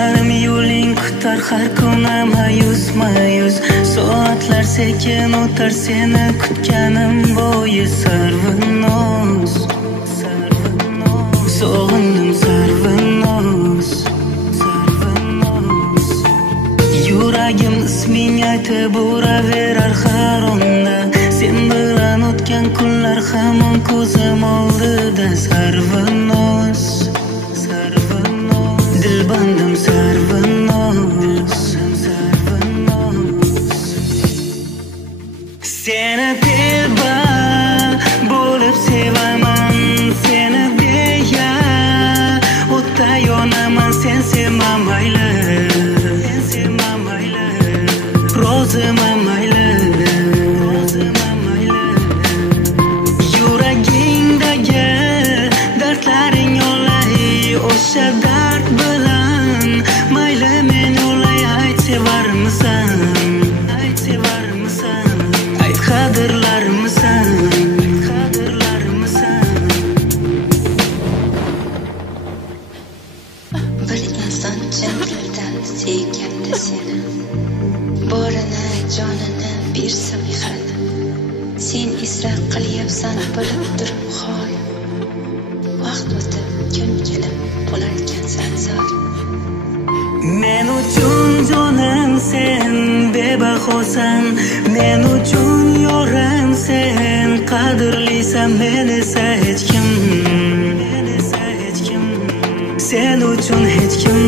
Ko'charim yo'ling kutar har kuni mayus soatlar sekin o'tar seni kutganim bo'yi sarvinoz sog'indim sarvinoz yuragim isming aytib uraverar har onda sen bilan o'tgan kunlar hamon ko'zim oldida sarvinoz dilbandim sarvinoz seni telba bo'lib sevaman seni deya o'tda yonaman sen sevma mayli roziman mayli yuragingdagi dardlaring olay o'sha dard bilan mayli men olay ayt sevarmisan ayt qadrlarmisan bir inson chin dildan sevganda seni borini jonini bersa mehrani sen israr qilyapsan bilib turib hoy vaqt o'tib kun kelib bo'larkan sanzor men uchun jonim sen bebahosan men uchun yorim sen qadrlisan men esa hech kim sen uchun hech kim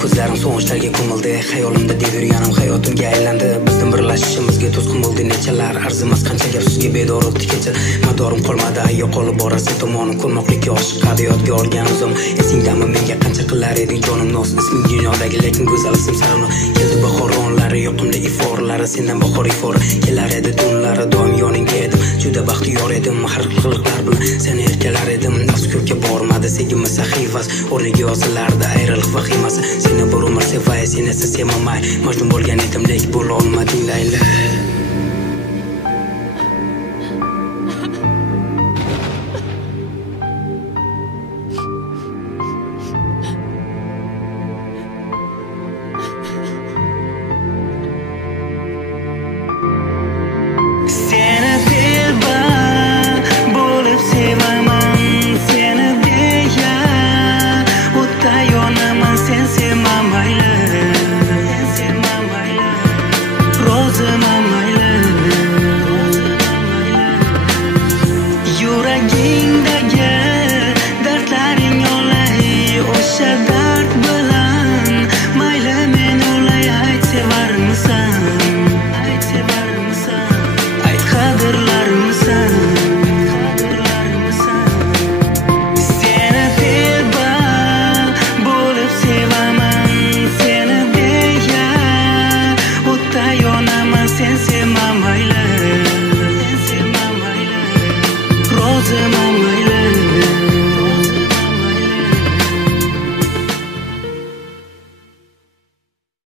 ko'zlarim so'ngishlarga ko'mildi xayolimda devirganim hayotimga aylandi bizning birlashishimizga to'sqin bo'ldi nechalar arzimas qancha gap sizga bedor o'tdi kecha madorim qolmadi yo'qolib borasi tomonim ko'rmoqlikka oshiqadi yodga olganim zum esingdami menga qancha qilar eding jonim noz isming dunyodagi lekin go'zal ism sarno keldi bahor onlari yoqimli iforlari sendan bahor ifora kelar edi tunlari doim yoningda edim juda baxtiyor edim har xilqlar bilan seni erkalar edim nafs ko'kka bormadi sevgimiz sahifasi o'rniga yozilardi ayriliq vahimasi seni bir umr sevay seni esa sevmamay majnun bo'lgan edim lekin bo'la olmading layli